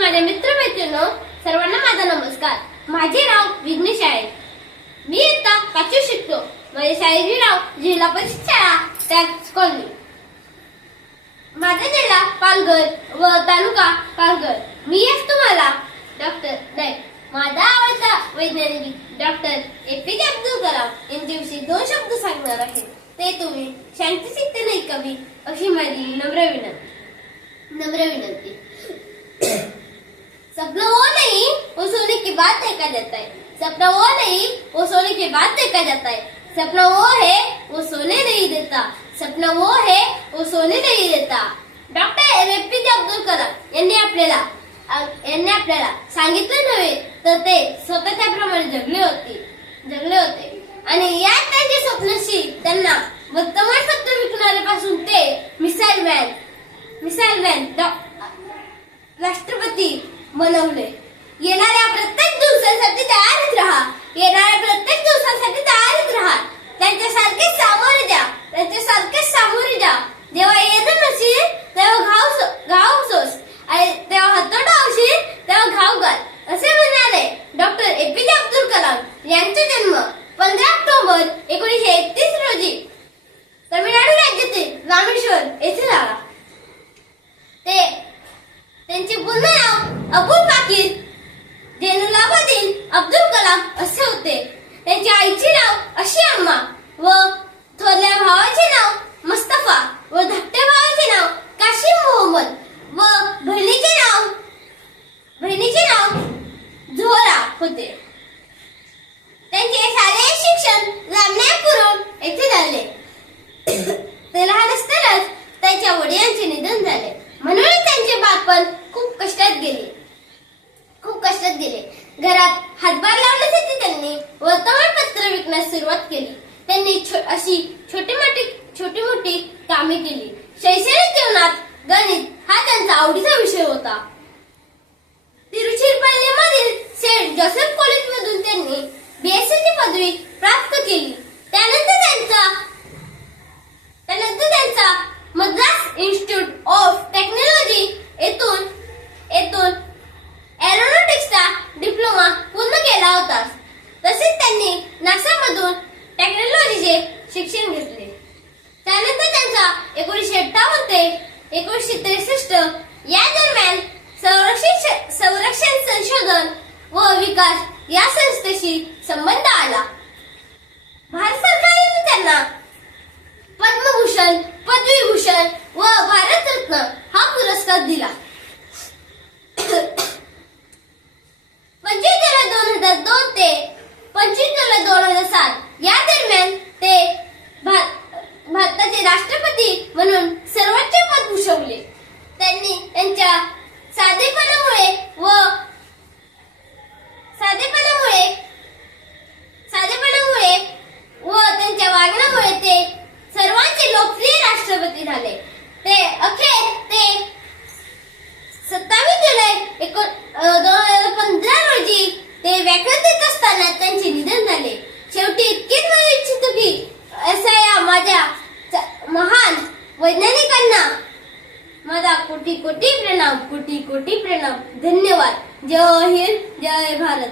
माझ्या मित्रमैत्रिणींनो सर्वांना माझा नमस्कार. माझे नाव विघ्नेश आहे मी इयत्ता पाचवी शिकतो. माझ्या शाळेचे नाव जिल्हा परिषद शाळा त्याच कॉलनी माझा जिल्हा पालघर व तालुका पालघर. मी आज तुम्हाला डॉक्टर नाही माझा आवडता वैज्ञानिक डॉक्टर ए पी जे अब्दुल कलाम यांच्याविषयी दोन शब्द सांगणार आहे. ते तुम्ही शांतचित्त नाही कवी अशी माझी नम्र विनंती. नम्र विनंती. सपना वो नहीं वो सोने की बात देखा जाता है। सपना वो नहीं वो सोने की बात देखा जाता है। सपना वो है वो सोने नहीं देता। सपना वो है वो सोने नहीं देता। डॉक्टर एपीजे अब्दुल कलाम यांनी आपल्याला यांनी आपल्याला सांगितलं नव्हे तर ते स्वतःच्या प्रमाणे जगले होते जगले होते. आणि या त्यांच्या स्वप्नशी त्यांना वर्तमानपत्र विकणाऱ्यापासून ते मिसाईल मॅन मिसाईल मॅन डॉ- राष्ट्रपती बनवले येणाऱ्या प्रत्येक दिवसासाठी तयारीत राहा. येणाऱ्या प्रत्येक दिवसासाठी तयारीत राहा. त्यांच्यासारखे सामोरे जा. त्यांच्यासारखे सामोरे द्या जेव्हा येत नसेल तेव्हा घाव घाव सोस. आणि तेव्हा हातोटा असेल तेव्हा घाव घाल. असे म्हणाले डॉक्टर एपीजे अब्दुल कलाम यांचा जन्म पंधरा ऑक्टोबर एकोणीसशे एकतीस रोजी. तमिळनाडू राज्यातील रामेश्वर येथे झाला ते त्यांचे पूर्ण नाव अबुल पाकीर जैनुलाबुद्दीन अब्दुल कलाम असे होते. त्यांच्या आईचे सुरुवात केली. त्यांनी अशी छोटी मोठी छोटी मोठी कामे केली. शैक्षणिक जीवनात गणित हा त्यांचा आवडीचा विषय होता. तिरुचिरपल्लीमधील सेंट जोसेफ कॉलेजमधून त्यांनी बीएससीची पदवी प्राप्त केली त्यानंतर त्यांचा त्यानंतर त्यांचा मद्रास इन्स्टिट्यूट ऑफ टेक्नॉलॉजी येथून येथून एरोनॉटिक्सचा डिप्लोमा पूर्ण केला होता तसेच त्यांनी नासा मधून टेक्नॉलॉजीचे शिक्षण घेतले. त्यानंतर त्यांचा एकोणीसशे अठ्ठावन्न ते एकोणीसशे त्रेसष्ट या दरम्यान संरक्षण संरक्षण संशोधन व विकास या संस्थेशी संबंध आला. भारत सरकारने त्यांना पद्मभूषण पदवीभूषण व भारतरत्न हा पुरस्कार दिला पंचवीस जुलै दोन हजार दोन ते पंचवीस जुलै दोन हजार सात या दरम्यान ते भा- भारताचे राष्ट्रपती म्हणून सर्वोच्च पद भूषवले त्यांनी त्यांच्या साधेपणामुळे व साधेपणामुळे साधेपणामुळे व त्यांच्या वागण्यामुळे ते सर्वांचे लोकप्रिय राष्ट्रपती झाले ते अखेर ते सत्तावीस जुलै एकोण अं, दोन हजार पंधरा रोजी ते देत असताना त्यांचे निधन झाले. शेवटी इतकेच म्हणू इच्छितो की असा या माझ्या महान वैज्ञानिकांना माझा कोटी कोटी प्रणाम कोटी कोटी प्रणाम. धन्यवाद. जय हिंद जय भारत.